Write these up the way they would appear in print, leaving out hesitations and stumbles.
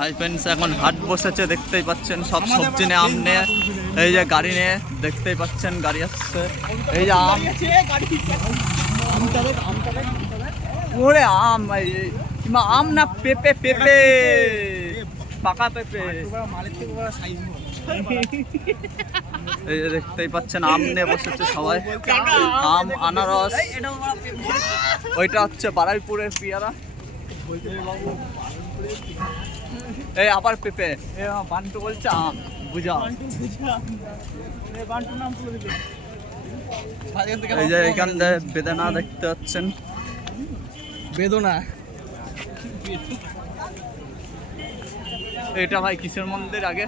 Hi friends, এখন হাট বসেছে দেখতেই পাচ্ছেন। সব সবজি নিয়ে আম নিয়ে, এই যে গাড়ি নিয়ে দেখতেই পাচ্ছেন, গাড়ি আসছে। এই যে আম, ওরে আম, আম না পেঁপে, পেঁপে পাকা পেঁপে। এই যে দেখতেই পাচ্ছেন আম নিয়ে বসেছে সবাই। আম, আনারস, ওইটা হচ্ছে বারুইপুরের পেয়ারা, এই আবার পেঁপে। বান্টু বলছে আম, বুঝা। এই যে এখান থেকে বেদনা দেখতে পাচ্ছেন, বেদনা। এটা ভাই কিসের মন্দির আগে?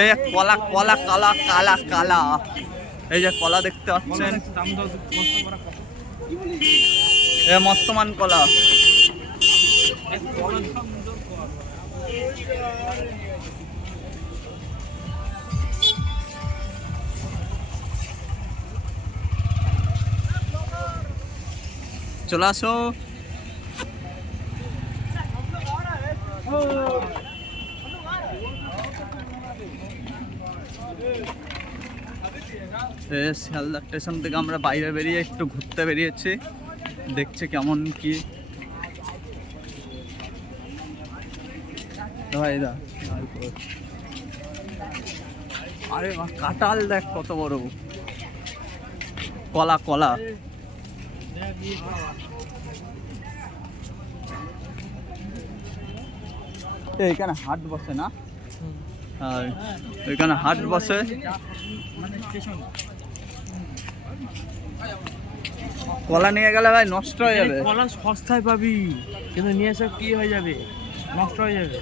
এই কলা, কলা, কালা, কালা, কালা। এই যে কলা দেখতে পাচ্ছেন, এ মস্তমান কলা। চলে আসো। শিয়ালদা স্টেশন থেকে আমরা বাইরে বেরিয়ে একটু ঘুরতে বেরিয়েছি, দেখছি কেমন কি। আরে কাঁঠাল দেখ কত বড়, কলা, কলা। এখানে হাট বসে না, আর এখানে হাট বসে। কলা নিয়ে গেলে ভাই নষ্ট হয়ে যাবে। কলা সস্তায় পাবি, কিন্তু নিয়ে এসে কি হয়ে যাবে, নষ্ট হয়ে যাবে।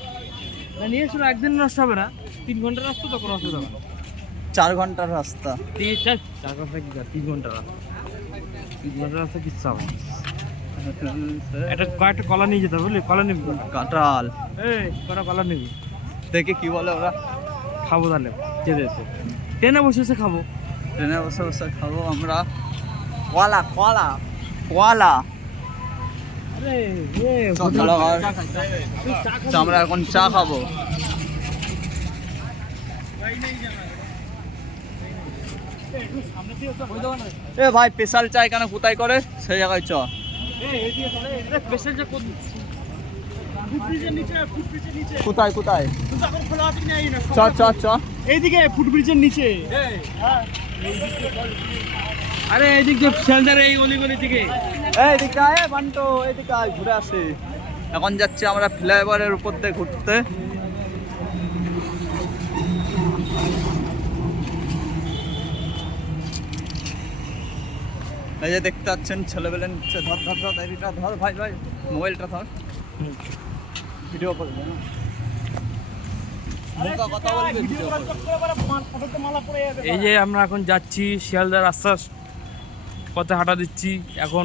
নিয়ে এসে একদিন নষ্ট হবে না, 3 ঘন্টার রাস্তা তো কোনো অসুবিধা হবে না। 4 ঘন্টার রাস্তা, 4 ঘন্টা কি 3 ঘন্টা রাস্তা, 3 ঘন্টার রাস্তা কিচ্ছু হবে না। এটা কয়েকটা কলা নিয়ে যেতে হবে, বুঝলি? কলা নিবি, কাঁঠাল। কলা নিবি, দেখে কি বলে ওরা। খাবো তাহলে যেতে যেতে, ট্রেনে বসে বসে খাবো, ট্রেনে বসে বসে খাবো আমরা। কলা, কলা, কলা। আমরা এখন চা খাবো। এ ভাই স্পেশাল চা এখানে কোথায় করে, সেই জায়গায় চ। কোথায় কোথায়? চ চ চ, এইদিকে ফুটব্রিজের নিচে। আরে এইদিক যে শিয়ালদার এই অলিগলি থেকে, এইদিকে আয় বান্টো, এইদিকে আয়, ঘুরে আসি। এখন যাচ্ছি আমরা ফ্লাইওভারের উপর দিয়ে ঘুরতে। এই যে দেখতে পাচ্ছেন ছেলেবেলে নিচ্ছে। ধর ধর ধর, ডায়েরিটা ধর ভাই, ভাই মোবাইলটা ধর, ভিডিও করবে না। কথা বলবে, ভিডিও করবে। এই যে আমরা এখন যাচ্ছি শিয়ালদা রাস্তার পথে হাঁটা দিচ্ছি এখন।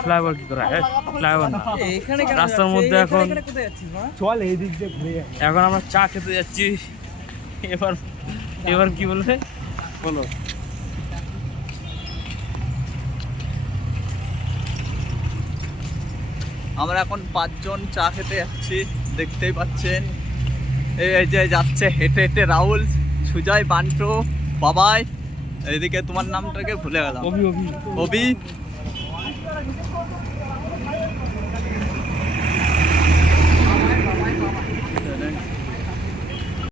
ফ্লাইওভার কি করা? ফ্লাইওভার না, রাস্তার মধ্যে এখন। চল এই দিক দিয়ে ঘুরে। এখন আমরা চা খেতে যাচ্ছি। এবার কি বলবে বলো? আমরা এখন 5 জন চা খেতে যাচ্ছি, দেখতেই পাচ্ছেন। এই যে যাচ্ছে হেঁটে হেঁটে রাহুল, সুজয়, বান্টু, বাবাই। এইদিকে তোমার নামটাকে ভুলে গেলাম, অভি। অভি।